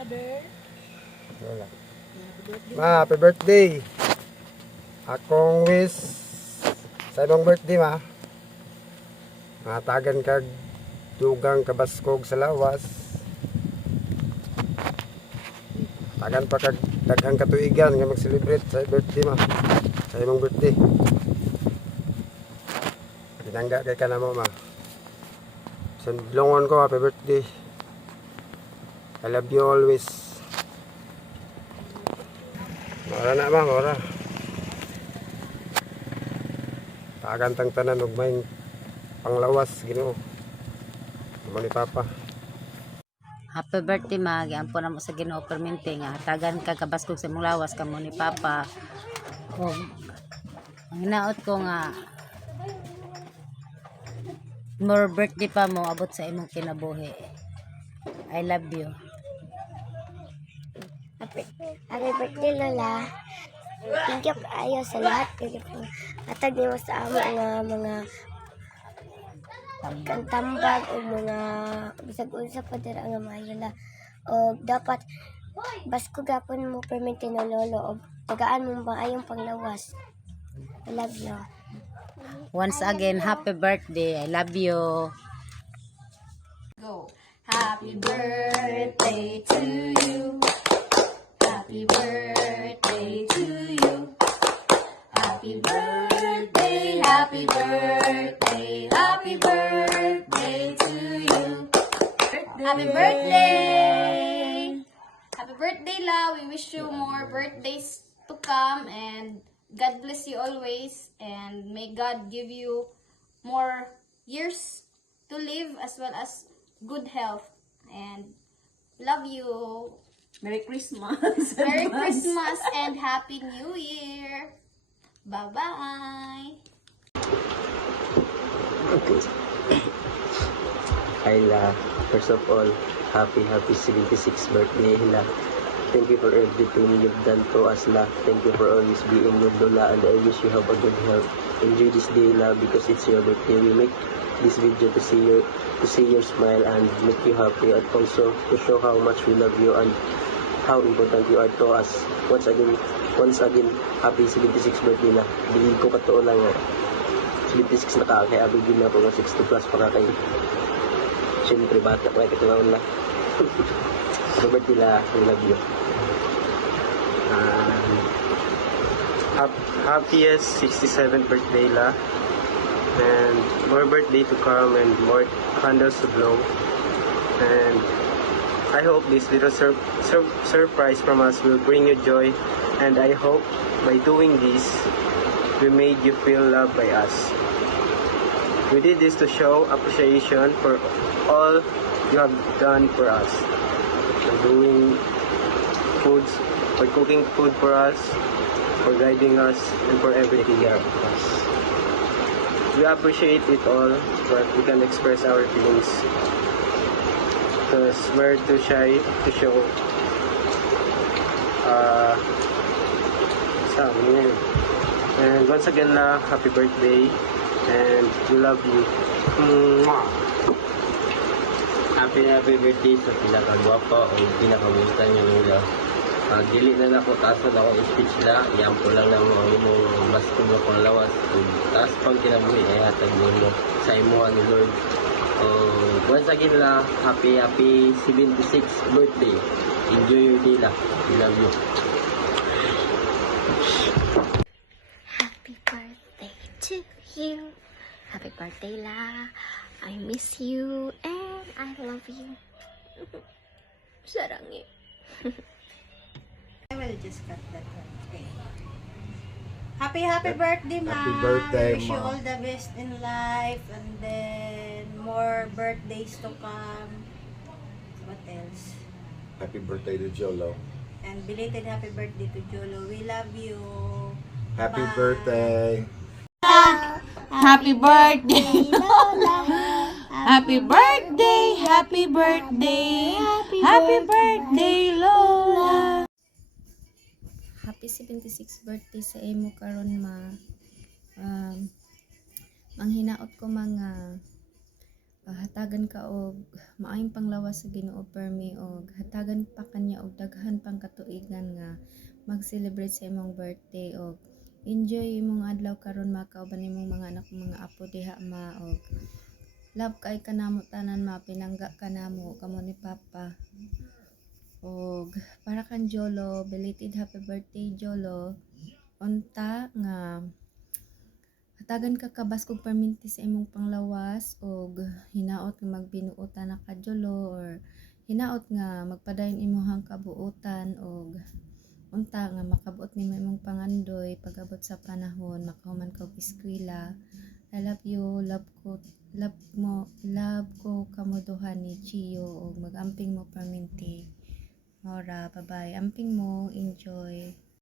mother. Wala. Happy birthday. Ma, happy birthday. Akong wish sa imong birthday, ma. Matagan kag dugang kabaskog sa lawas. Tagan pa kag daghang katuigan nga mag-celebrate sa birthday, ma. Sa imong birthday. Pinangga kay kanamo, ma. Sandlongon ko, happy birthday. I love you always. Mora na, ma, mora. Pagantang tanan ug may panglawas Ginoo. Amo ni Papa. Happy birthday ma, giampo na mo sa Ginoo permente nga hatagan ka kabaskog sa imong lawas kamo ni Papa. Og ang hinaot ko nga more birthday pa mo abot sa imong kinabuhi. I love you. Happy birthday, Lola. Thank you kaayo sa lahat. Atag niyo sa amo nga mga kantambag o mga bisag-unsa pa dira nga maayo la. O dapat basko gapon mo permente na lolo o tagaan mo maayong panglawas. I love you. Once again, happy birthday. I love you. Go. Happy birthday to you. Happy birthday to you. Happy birthday, happy birthday, happy birthday to you. Happy birthday! Happy birthday, La. We wish you more birthdays to come and God bless you always and may God give you more years to live as well as good health and love you. Merry Christmas. Merry Christmas and Happy New Year. Bye-bye. Okay. Ayla, first of all, happy 76th birthday, La. Thank you for everything you've done to us, La. Thank you for always being with Lola, and I wish you have a good health. Enjoy this day, La, because it's your birthday. We make this video to see your smile and make you happy, and also to show how much we love you and how important you are to us. Once again, happy 76th birthday, La. Di ko katuo lang 76 na ka, kaya abigin na po ng 60 plus para kay siyempre bata pa ito na La. Happy birthday, La. We love you. Happiest 67th birthday, La. And more birthday to come and more candles to blow. And I hope this little surprise from us will bring you joy. And I hope by doing this, we made you feel loved by us. We did this to show appreciation for all you have done for us. For doing foods, for cooking food for us, for guiding us, and for everything here for us. We appreciate it all, but we can express our feelings because we're too shy to show something. And once again, La, happy birthday, and we love you. Mwah! Happy birthday sa pinakagwapa o pinakamusta niyo nila. Dili na ako taas na ako speech na, iyan po lang ng mga imong baskog na panglawas. Taas pang kinabuhi ay hatag mo sa imuha ni Lord. Once again, La, happy 76th birthday. Enjoy your day, La. We love you. Happy birthday to you. Happy birthday, La. I miss you and I love you. Sarangi. I will just cut that one. Okay. Happy birthday, Ma. Happy birthday, I wish you Ma. all the best in life and then more birthdays to come. What else? Happy birthday to Jolo. And belated happy birthday to Jolo. We love you. Happy Bye. birthday. Happy birthday, Lola. Happy birthday, happy birthday. Happy birthday, Lola. Happy 76th birthday sa imo karon, Ma. Manghinaot ko mga hatagan ka og maayong panglawas sa Ginoo permi og hatagan pa kanya og daghan pang katuigan nga mag-celebrate sa imong birthday og enjoy imong adlaw karon makauban imong mga anak mga apo diha ma og love kay kanamo tanan ma pinangga kanamo kamo ni Papa. Og para kan Jolo, belated happy birthday Jolo. Unta nga hatagan ka kabaskog perminti sa imong panglawas og hinaot nga magbinuotan na ka Jolo or hinaot nga magpadayon imong kabuotan og unta nga makabuot nimo imong pangandoy pag-abot sa panahon makahuman ka og eskwela. I love you, love ko kamo duha ni Chio og magamping mo perminti. Mora, bye-bye. Amping mo, enjoy.